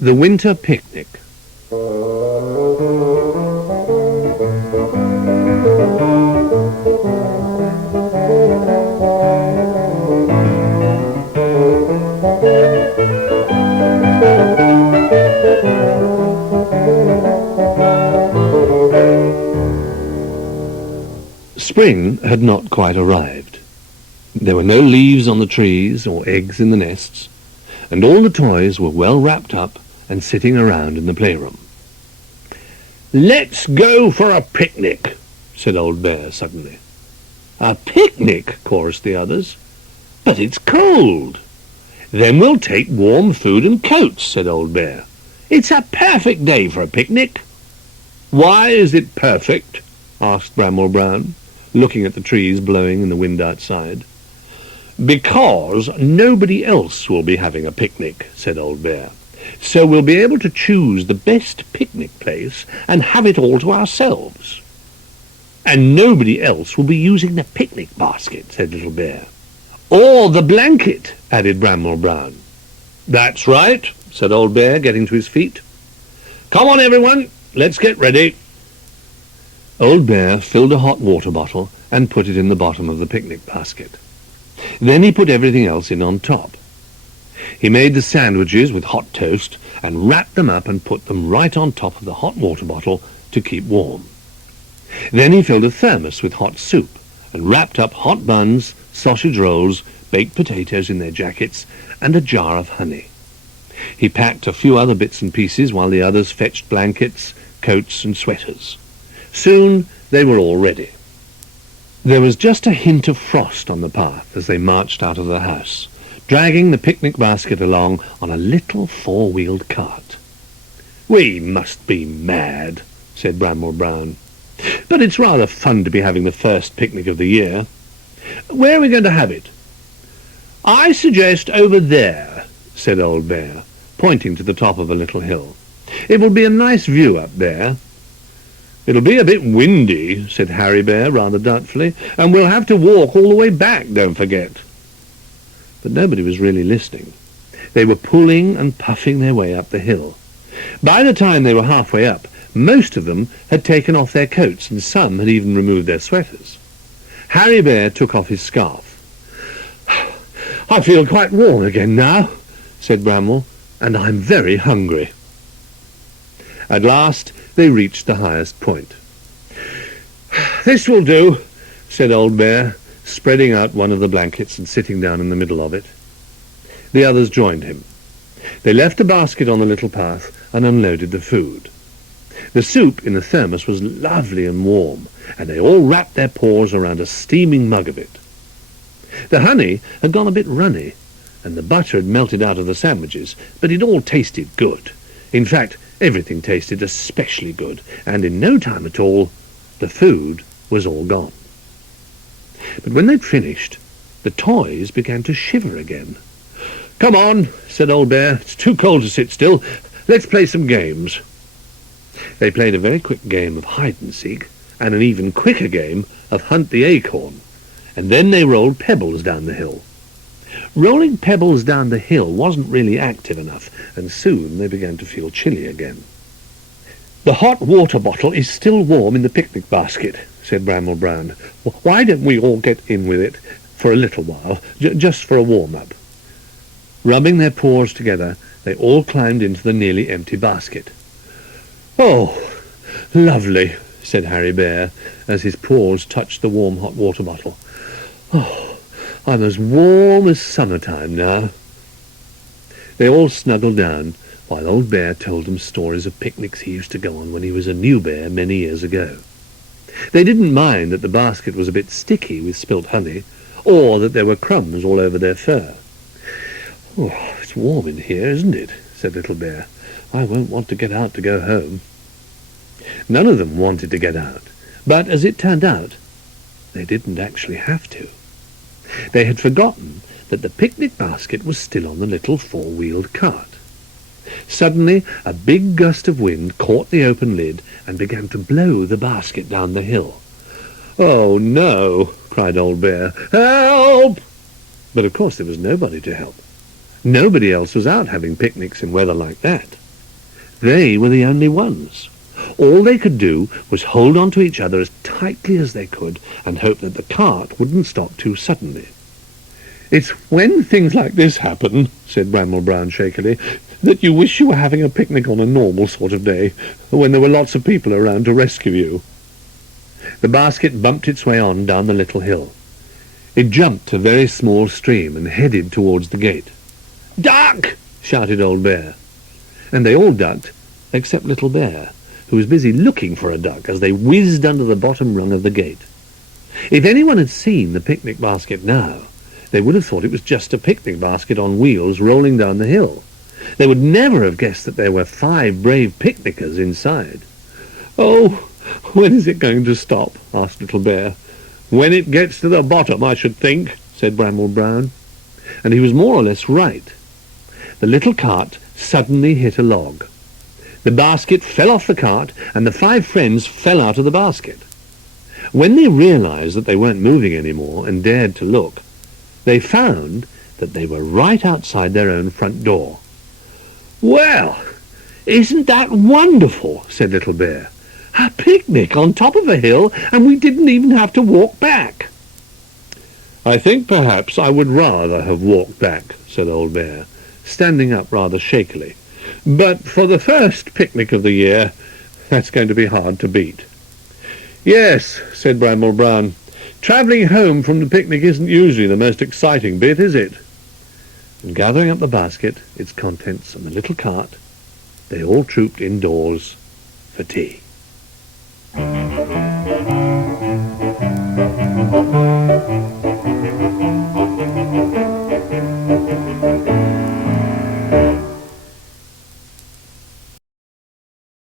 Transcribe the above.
The Winter Picnic. Spring had not quite arrived. There were no leaves on the trees or eggs in the nests, and all the toys were well wrapped up and sitting around in the playroom. "Let's go for a picnic," said Old Bear suddenly. "A picnic?" chorused the others. "But it's cold." "Then we'll take warm food and coats," said Old Bear. "It's a perfect day for a picnic." "Why is it perfect?" asked Bramble Brown, looking at the trees blowing in the wind outside. "Because nobody else will be having a picnic," said Old Bear. "So we'll be able to choose the best picnic place and have it all to ourselves." "And nobody else will be using the picnic basket," said Little Bear. "Or the blanket," added Bramble Brown. "That's right," said Old Bear, getting to his feet. "Come on, everyone, let's get ready." Old Bear filled a hot water bottle and put it in the bottom of the picnic basket. Then he put everything else in on top. He made the sandwiches with hot toast and wrapped them up and put them right on top of the hot water bottle to keep warm. Then he filled a thermos with hot soup and wrapped up hot buns, sausage rolls, baked potatoes in their jackets, and a jar of honey. He packed a few other bits and pieces while the others fetched blankets, coats, and sweaters. Soon they were all ready. There was just a hint of frost on the path as they marched out of the house, dragging the picnic basket along on a little four-wheeled cart. "We must be mad," said Bramble Brown. "But it's rather fun to be having the first picnic of the year. Where are we going to have it?" "I suggest over there," said Old Bear, pointing to the top of a little hill. "It will be a nice view up there." "It'll be a bit windy," said Harry Bear rather doubtfully, "and we'll have to walk all the way back, don't forget." But nobody was really listening. They were pulling and puffing their way up the hill. By the time they were halfway up, most of them had taken off their coats, and some had even removed their sweaters. Harry Bear took off his scarf. "I feel quite warm again now," said Bramble, "and I'm very hungry." At last they reached the highest point. "This will do," said Old Bear, spreading out one of the blankets and sitting down in the middle of it. The others joined him. They left the basket on the little path and unloaded the food. The soup in the thermos was lovely and warm, and they all wrapped their paws around a steaming mug of it. The honey had gone a bit runny, and the butter had melted out of the sandwiches, but it all tasted good. In fact, everything tasted especially good, and in no time at all, the food was all gone. But when they'd finished, the toys began to shiver again. "Come on," said Old Bear, "it's too cold to sit still. Let's play some games." They played a very quick game of hide-and-seek, and an even quicker game of hunt the acorn, and then they rolled pebbles down the hill. Rolling pebbles down the hill wasn't really active enough, and soon they began to feel chilly again. "The hot water bottle is still warm in the picnic basket," said Bramble Brown. "Why don't we all get in with it for a little while, just for a warm-up?" Rubbing their paws together, they all climbed into the nearly empty basket. "Oh, lovely," said Harry Bear, as his paws touched the warm hot water bottle. "Oh, I'm as warm as summertime now." They all snuggled down, while Old Bear told them stories of picnics he used to go on when he was a new bear many years ago. They didn't mind that the basket was a bit sticky with spilt honey, or that there were crumbs all over their fur. "Oh, it's warm in here, isn't it?" said Little Bear. "I won't want to get out to go home." None of them wanted to get out, but as it turned out, they didn't actually have to. They had forgotten that the picnic basket was still on the little four-wheeled cart. Suddenly, a big gust of wind caught the open lid and began to blow the basket down the hill. "Oh, no!" cried Old Bear. "Help!" But of course there was nobody to help. Nobody else was out having picnics in weather like that. They were the only ones. All they could do was hold on to each other as tightly as they could and hope that the cart wouldn't stop too suddenly. "It's when things like this happen," said Bramble Brown shakily, "that you wish you were having a picnic on a normal sort of day, when there were lots of people around to rescue you." The basket bumped its way on down the little hill. It jumped a very small stream and headed towards the gate. "Duck!" shouted Old Bear. And they all ducked, except Little Bear, who was busy looking for a duck as they whizzed under the bottom rung of the gate. If anyone had seen the picnic basket now, they would have thought it was just a picnic basket on wheels rolling down the hill. They would never have guessed that there were 5 brave picnickers inside. "Oh, when is it going to stop?" asked Little Bear. "When it gets to the bottom, I should think," said Bramble Brown. And he was more or less right. The little cart suddenly hit a log. The basket fell off the cart, and the 5 friends fell out of the basket. When they realized that they weren't moving anymore and dared to look, they found that they were right outside their own front door. "Well, isn't that wonderful?" said Little Bear. "A picnic on top of a hill, and we didn't even have to walk back." "I think perhaps I would rather have walked back," said Old Bear, standing up rather shakily. "But for the first picnic of the year, that's going to be hard to beat." "Yes," said Bramble Brown. "Travelling home from the picnic isn't usually the most exciting bit, is it?" And gathering up the basket, its contents, and the little cart, they all trooped indoors for tea.